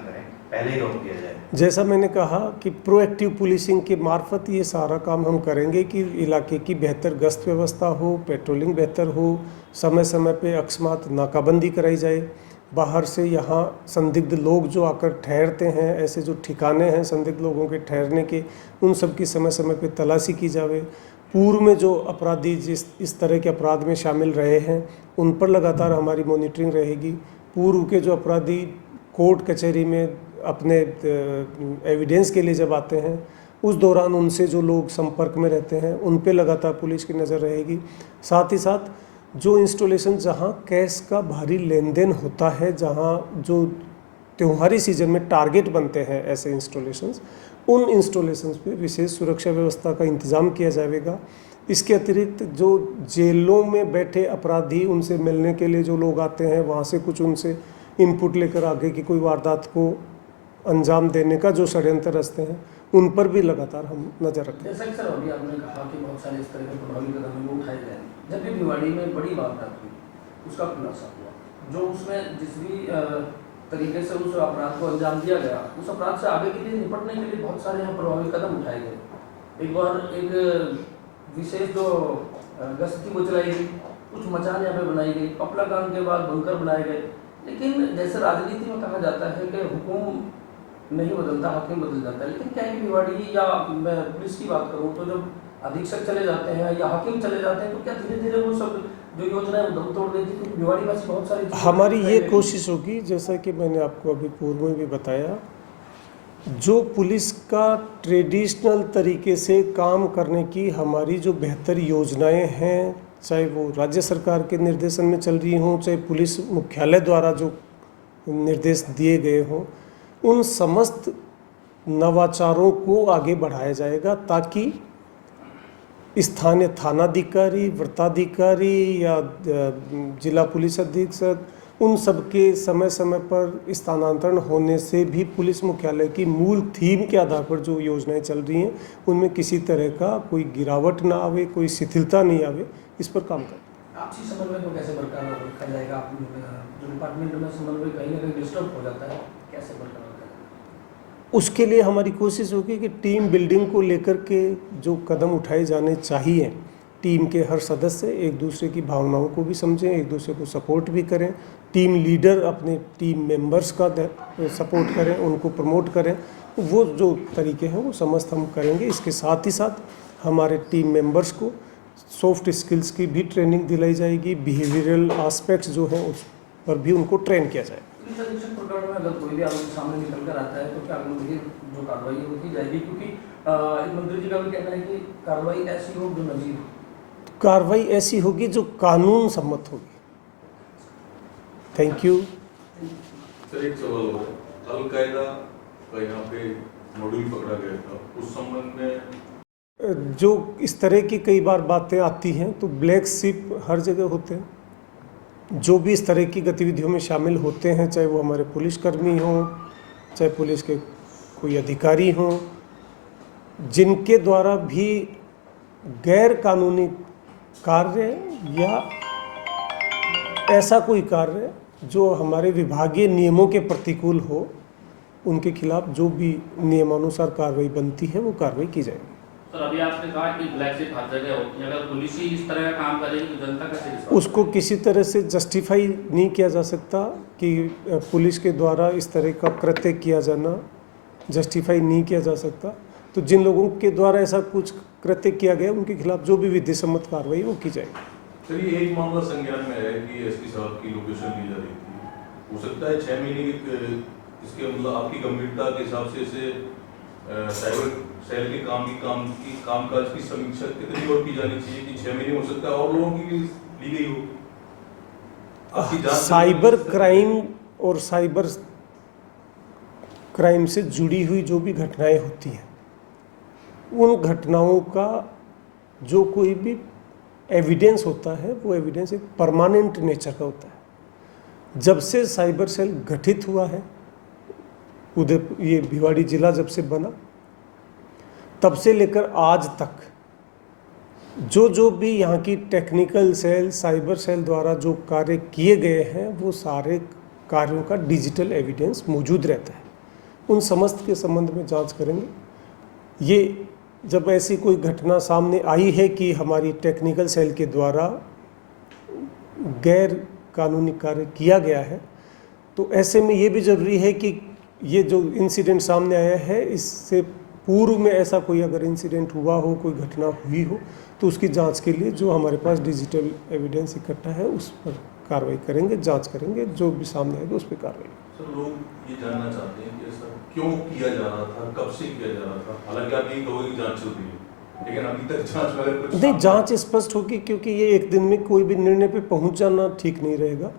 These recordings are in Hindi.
करें, पहले ही रोक दिया जाए? जैसा मैंने कहा कि प्रोएक्टिव पुलिसिंग के मार्फत ये सारा काम हम करेंगे कि इलाके की बेहतर गश्त व्यवस्था हो, पेट्रोलिंग बेहतर हो, समय समय पे अकस्मात नाकाबंदी कराई जाए। बाहर से यहाँ संदिग्ध लोग जो आकर ठहरते हैं, ऐसे जो ठिकाने हैं संदिग्ध लोगों के ठहरने के, उन सब की समय समय पे तलाशी की जाए। पूर्व में जो अपराधी जिस इस तरह के अपराध में शामिल रहे हैं उन पर लगातार हमारी मॉनिटरिंग रहेगी। पूर्व के जो अपराधी कोर्ट कचहरी में अपने एविडेंस के लिए जब आते हैं उस दौरान उनसे जो लोग संपर्क में रहते हैं उन पे लगातार पुलिस की नज़र रहेगी। साथ ही साथ जो इंस्टॉलेशन जहां कैश का भारी लेन देन होता है, जहां जो त्योहारी सीजन में टारगेट बनते हैं ऐसे इंस्टॉलेशंस, उन इंस्टॉलेशंस पे विशेष सुरक्षा व्यवस्था का इंतज़ाम किया जाएगा। इसके अतिरिक्त जो जेलों में बैठे अपराधी उनसे मिलने के लिए जो लोग आते हैं, वहाँ से कुछ उनसे इनपुट लेकर आगे की कोई वारदात को अंजाम देने का जो षड्यंत्र रचते हैं उन पर भी लगातार हम नज़र रखें। जैसा कि सर अभी आपने कहा कि बहुत सारे इस तरह के प्रभावी कदम उठाए गए। जब भी भिवाड़ी में बड़ी वारदात हुई उसका खुलासा हुआ, जो उसमें जिस भी तरीके से उस अपराध को अंजाम दिया गया, उस अपराध से आगे के लिए निपटने के लिए बहुत सारे यहाँ प्रभावी कदम उठाए गए। एक बार एक विशेष जो गश्त थी वो चलाई गई, कुछ मचान यहाँ पे बनाई गई, पपला कांड के बाद बंकर बनाए गए। लेकिन जैसे राजनीति में कहा जाता है कि हुकुम नहीं बदलता, हाकिम बदल जाता है। लेकिन क्या है कि भिवाड़ी या मैं पुलिस की बात करूँ तो जब अधीक्षक चले जाते हैं या हाकिम चले जाते हैं तो क्या धीरे धीरे वो सब जो योजना है वो दम तोड़ देती है? भिवाड़ी में बहुत सारी हमारी ये कोशिश होगी, जैसा कि मैंने आपको अभी पूर्व में भी बताया, जो पुलिस का ट्रेडिशनल तरीके से काम करने की हमारी जो बेहतर योजनाएं हैं, चाहे वो राज्य सरकार के निर्देशन में चल रही हों, चाहे पुलिस मुख्यालय द्वारा जो निर्देश दिए गए हों, उन समस्त नवाचारों को आगे बढ़ाया जाएगा ताकि स्थानीय थानाधिकारी, वृत्ताधिकारी या जिला पुलिस अधीक्षक, उन सब के समय समय पर स्थानांतरण होने से भी पुलिस मुख्यालय की मूल थीम के आधार पर जो योजनाएं चल रही हैं उनमें किसी तरह का कोई गिरावट ना आवे, कोई शिथिलता नहीं आवे, इस पर काम करें। आपसी समन्वय को कैसे बरकरार रखा जाएगा? जो डिपार्टमेंट में समन्वय कहीं ना कहीं डिस्टर्ब हो जाता है, कैसे बरकरार? उसके लिए हमारी कोशिश होगी कि टीम बिल्डिंग को लेकर के जो कदम उठाए जाने चाहिए, टीम के हर सदस्य एक दूसरे की भावनाओं को भी समझें, एक दूसरे को सपोर्ट भी करें, टीम लीडर अपने टीम मेंबर्स का सपोर्ट करें, उनको प्रमोट करें। वो जो तरीके हैं वो समस्त हम करेंगे। इसके साथ ही साथ हमारे टीम मेंबर्स को सॉफ्ट स्किल्स की भी ट्रेनिंग दिलाई जाएगी, बिहेवियरल एस्पेक्ट्स जो हैं उस पर भी उनको ट्रेन किया जाएगा। प्रकरण में अगर कोई भी आरोपी सामने निकल कर आता है तो क्या जो कार्रवाई है वो की जाएगी? क्योंकि मंत्री जी का भी कहना है कि कार्रवाई ऐसी हो जो नजीर हो। कार्रवाई ऐसी होगी जो कानून सम्मत होगी। Thank you. सर एक सवाल हो, अल-कायदा का यहाँ पे मॉड्यूल पकड़ा गया था, उस संबंध में जो इस तरह की कई बार बातें आती हैं तो ब्लैक शिप हर जगह होते हैं। जो भी इस तरह की गतिविधियों में शामिल होते हैं, चाहे वो हमारे पुलिसकर्मी हों, चाहे पुलिस के कोई अधिकारी हों, जिनके द्वारा भी गैर कानूनी कार्य या ऐसा कोई कार्य जो हमारे विभागीय नियमों के प्रतिकूल हो, उनके खिलाफ जो भी नियमानुसार कार्रवाई बनती है वो कार्रवाई की जाएगी। सर अभी आपने कहा कि ब्लैक शिप हर जगह होती है, अगर पुलिस ही इस तरह का काम करेगी तो जनता कैसे विश्वास? उसको किसी तरह से जस्टिफाई नहीं किया जा सकता कि पुलिस के द्वारा इस तरह का कृत्य किया जाना जस्टिफाई नहीं किया जा सकता। तो जिन लोगों के द्वारा ऐसा कुछ कृत्य किया गया उनके खिलाफ जो भी विधि सम्मत कार्रवाई वो की जाएगी। सर ये एक मामला संज्ञान में है कि एसपी साहब की लोकेशन ली जा रही थी, हो सकता है 6 महीने की इसके मतलब आपकी गंभीरता के हिसाब से इसे साइबर सेल के कामकाज की समीक्षा कितनी और की जानी चाहिए कि 6 महीने हो सकता है और लोगों की ली गई हो? साइबर क्राइम और साइबर क्राइम से जुड़ी हुई जो भी घटनाएं होती हैं, उन घटनाओं का जो कोई भी एविडेंस होता है वो एविडेंस एक परमानेंट नेचर का होता है। जब से साइबर सेल गठित हुआ है, ये भिवाड़ी जिला जब से बना तब से लेकर आज तक जो भी यहाँ की टेक्निकल सेल, साइबर सेल द्वारा जो कार्य किए गए हैं वो सारे कार्यों का डिजिटल एविडेंस मौजूद रहता है। उन समस्त के संबंध में जांच करेंगे। ये जब ऐसी कोई घटना सामने आई है कि हमारी टेक्निकल सेल के द्वारा गैर कानूनी कार्य किया गया है, तो ऐसे में ये भी ज़रूरी है कि ये जो इंसिडेंट सामने आया है, इससे पूर्व में ऐसा कोई अगर इंसिडेंट हुआ हो, कोई घटना हुई हो, तो उसकी जांच के लिए जो हमारे पास डिजिटल एविडेंस इकट्ठा है उस पर कार्रवाई करेंगे, जांच करेंगे, जो भी सामने आएगा उस पर कार्रवाई। सर, लोग ये जानना चाहते हैं कि ऐसा क्यों किया जा रहा था, कब से किया जा रहा था? हालांकि आप ये कहोगे कि जांच चल रही है, लेकिन अभी तक जांच में अगर कुछ नहीं, जांच स्पष्ट होगी, क्योंकि ये एक दिन में कोई भी निर्णय पे पहुंच जाना ठीक नहीं रहेगा।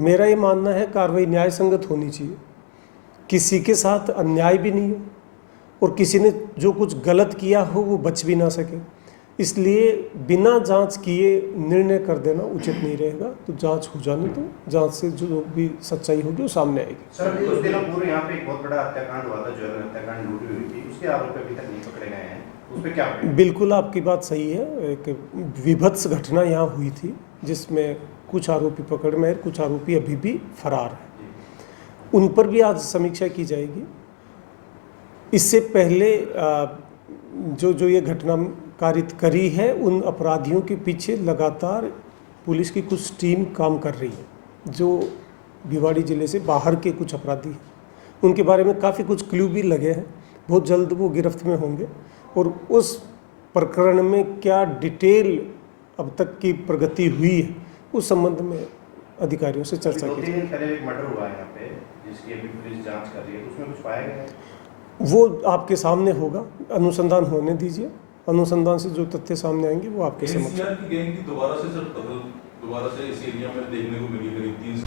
मेरा ये मानना है कार्रवाई न्याय संगत होनी चाहिए, किसी के साथ अन्याय भी नहीं हो और किसी ने जो कुछ गलत किया हो वो बच भी ना सके, इसलिए बिना जांच किए निर्णय कर देना उचित नहीं रहेगा। तो जांच हो जाने दो, जांच से जो भी सच्चाई होगी वो सामने आएगी। सर, कुछ दिनों पूर्व यहाँ पे एक बहुत बड़ा हत्याकांड हुआ था, ज्वेलर हत्याकांड, लूटी हुई थी, उसके आरोपी अभी तक नहीं पकड़े गए हैं, उस पर क्या करेंगे? बिल्कुल आपकी बात सही है। एक विभत्स घटना यहाँ हुई थी जिसमें कुछ आरोपी पकड़ में आए, कुछ आरोपी अभी भी फरार हैं, उन पर भी आज समीक्षा की जाएगी। इससे पहले जो ये घटना कारित करी है, उन अपराधियों के पीछे लगातार पुलिस की कुछ टीम काम कर रही है, जो भिवाड़ी ज़िले से बाहर के कुछ अपराधी हैं, उनके बारे में काफ़ी कुछ क्लू भी लगे हैं, बहुत जल्द वो गिरफ्त में होंगे और उस प्रकरण में क्या डिटेल अब तक की प्रगति हुई है उस संबंध में अधिकारियों से चर्चा की। 2-3 दिन पहले एक मर्डर हुआ है यहाँ पे, जिसकी अभी पुलिस जांच कर रही है, तो उसमें कुछ पाया गया है? वो आपके सामने होगा, अनुसंधान होने दीजिए, अनुसंधान से जो तथ्य सामने आएंगे वो आपके समक्ष। एनसीआर की गैंग की दोबारा से इस एरिया में देखने को मिली करीब 3